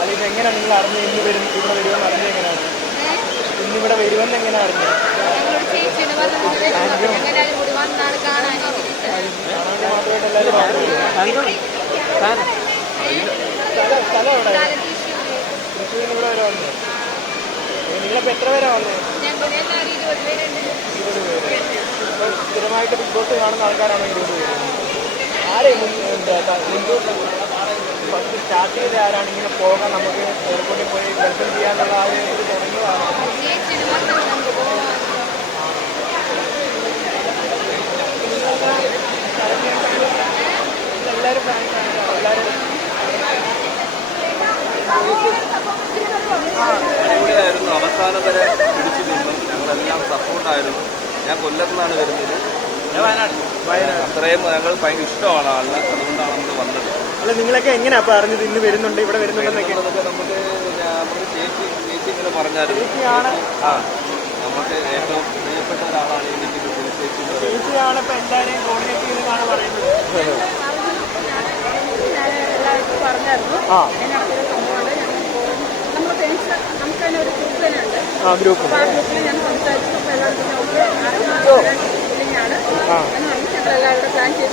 അല്ല, ഇതെങ്ങനെയാണ് നിങ്ങൾ അറിഞ്ഞത്? ഇന്ന് വരും ഇവിടെ വരുമെന്ന് അറിഞ്ഞത് എങ്ങനെയാണ്? ഇന്നിവിടെ വരുമെന്ന് എങ്ങനെ അറിഞ്ഞത്? മാത്രമായിട്ട് എല്ലാവരും സ്ഥലം എവിടെ? തൃശ്ശൂരിൽ ഇവിടെ വരെ വന്നു. നിങ്ങളിപ്പോൾ എത്ര പേരാ വന്നത്? 20 പേര്. അപ്പോൾ സ്ഥിരമായിട്ട് ബിഗ് ബോസ് കാണുന്ന ആൾക്കാരാണോ 20 പേര്? ആരെയും ഫസ്റ്റ് സ്റ്റാർട്ട് ചെയ്ത ആരാണ് ഇങ്ങനെ പോകാൻ നമുക്ക് എയർപോർട്ടിൽ പോയി വെൽക്കം ചെയ്യാനുള്ള ആ ഒരു ഇത് തുടങ്ങിയതാണ്? എല്ലാവരും എല്ലാവരും അടിപൊളിയായിരുന്നു. അവസാനം വരെ പിടിച്ചു നിന്നു. ഞങ്ങളെല്ലാം സപ്പോർട്ടായിരുന്നു. ഞാൻ കൊല്ലത്തുനിന്നാണ് വരുന്നത്. വയനാട് അത്രയും ഞങ്ങൾ ഭയങ്കര ഇഷ്ടമാണ് ആളിന്. അതുകൊണ്ടാണ് നമ്മൾ വന്നത്. അല്ല, നിങ്ങളൊക്കെ എങ്ങനെയാ അപ്പോൾ അറിഞ്ഞത് ഇന്ന് വരുന്നുണ്ട് ഇവിടെ വരുന്നുണ്ടെന്നൊക്കെ? നമുക്ക് ചേച്ചി ഇങ്ങനെ പറഞ്ഞായിരുന്നു. ചേച്ചിയാണ് നമുക്ക് ഏറ്റവും പ്രിയപ്പെട്ട ഒരാളാണ് എനിക്ക് ചേച്ചിയാണ് ഇപ്പം എല്ലാവരെയും കോർഡിനേറ്റ് ചെയ്തെന്നാണ് പറയുന്നത്. ഗ്രൂപ്പ് ഞാൻ സംസാരിച്ചു. എല്ലാവർക്കും പ്ലാൻ ചെയ്തു.